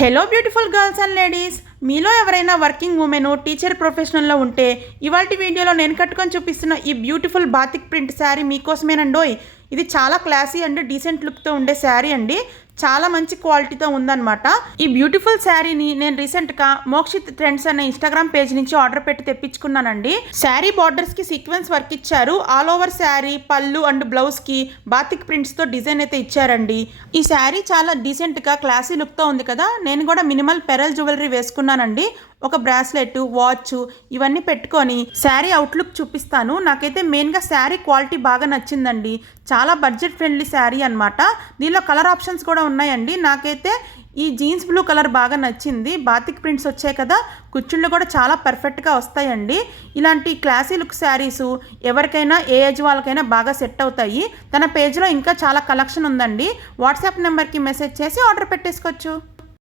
Hello beautiful girls and ladies, మీలో ఎవరైనా working women teacher ప్రొఫెషనల్లో ఉంటే ఇవాల్టి వీడియోలో నేను కట్టుకొని చూపిస్తున్న ఈ బ్యూటిఫుల్ బాతిక్ ప్రింట్ శారీ మీకోసమేనండోయ్. ఇది చాలా క్లాసీ అండ్ డీసెంట్ లుక్తో ఉండే శారీ అండి. చాలా మంచి క్వాలిటీతో ఉందన్నమాట. ఈ బ్యూటిఫుల్ శారీని నేను రీసెంట్గా మోక్షిత్ ట్రెండ్స్ అనే ఇన్స్టాగ్రామ్ పేజ్ నుంచి ఆర్డర్ పెట్టి తెప్పించుకున్నానండి. శారీ బార్డర్స్కి సీక్వెన్స్ వర్క్ ఇచ్చారు. ఆల్ ఓవర్ శారీ పళ్ళు అండ్ బ్లౌజ్కి బాతిక్ ప్రింట్స్తో డిజైన్ అయితే ఇచ్చారండి. ఈ శారీ చాలా డీసెంట్గా క్లాసీ లుక్తో ఉంది కదా. నేను కూడా మినిమల్ పెరల్ జ్యువెలరీ వేసుకున్నానండి. ఒక బ్రాస్లెట్, వాచ్ ఇవన్నీ పెట్టుకొని శారీ అవుట్లుక్ చూపిస్తాను. నాకైతే మెయిన్గా శారీ క్వాలిటీ బాగా నచ్చిందండి. చాలా బడ్జెట్ ఫ్రెండ్లీ శారీ అనమాట. దీనిలో కలర్ ఆప్షన్స్ కూడా ఉన్నాయండి. నాకైతే ఈ జీన్స్ బ్లూ కలర్ బాగా నచ్చింది. బాతిక్ ప్రింట్స్ వచ్చాయి కదా, కుచ్చుళ్ళు కూడా చాలా పర్ఫెక్ట్గా వస్తాయండి. ఇలాంటి క్లాసీ లుక్ శారీసు ఎవరికైనా ఏ ఏజ్ వాళ్ళకైనా బాగా సెట్ అవుతాయి. తన పేజ్లో ఇంకా చాలా కలెక్షన్ ఉందండి. వాట్సాప్ నెంబర్కి మెసేజ్ చేసి ఆర్డర్ పెట్టేసుకోవచ్చు.